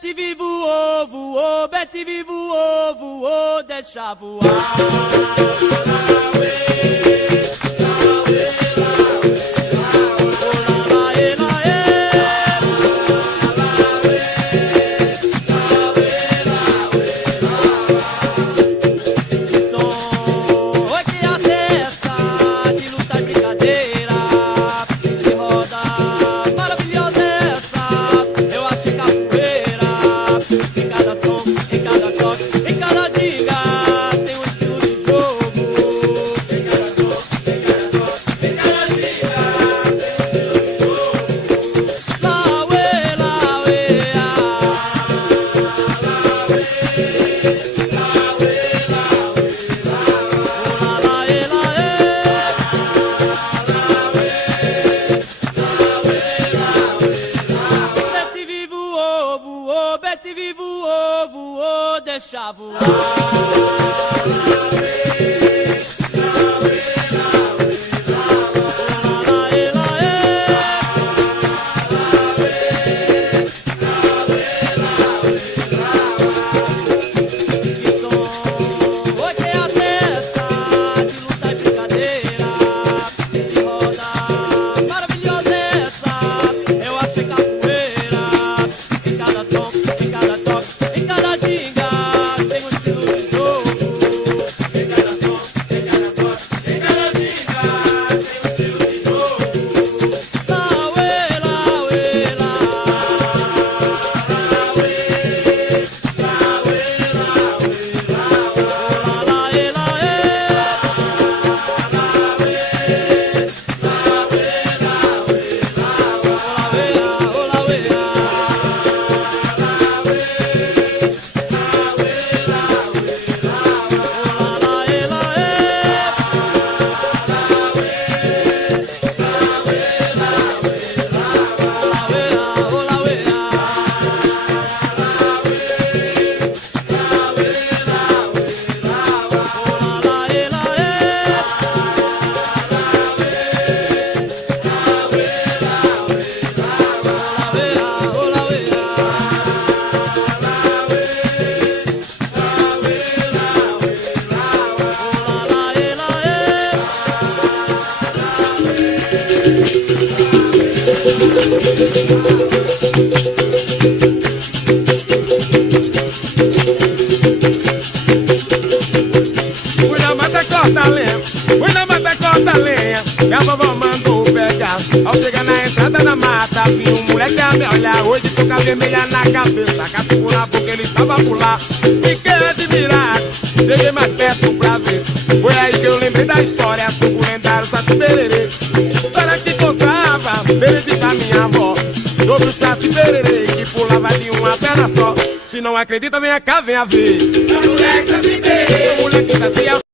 Betivi voou, voou, Betivi voou, voou, deixa voar. Betivi voou, voou, deixa voar. Corta lenha, e a vovó mandou pegar. Ao chegar na entrada da mata, vi um moleque a me olhar. Hoje toca vermelha na cabeça, catuco na boca, ele tava por lá. Fiquei admirado, cheguei mais perto pra ver. Foi aí que eu lembrei da história, suco lendário, Saci Pererê. História que contava, Pererê da minha avó, sobre o Saci Pererê, que pulava de uma perna só. Se não acredita, venha cá, venha ver. O moleque Saci Pererê, o moleque Saci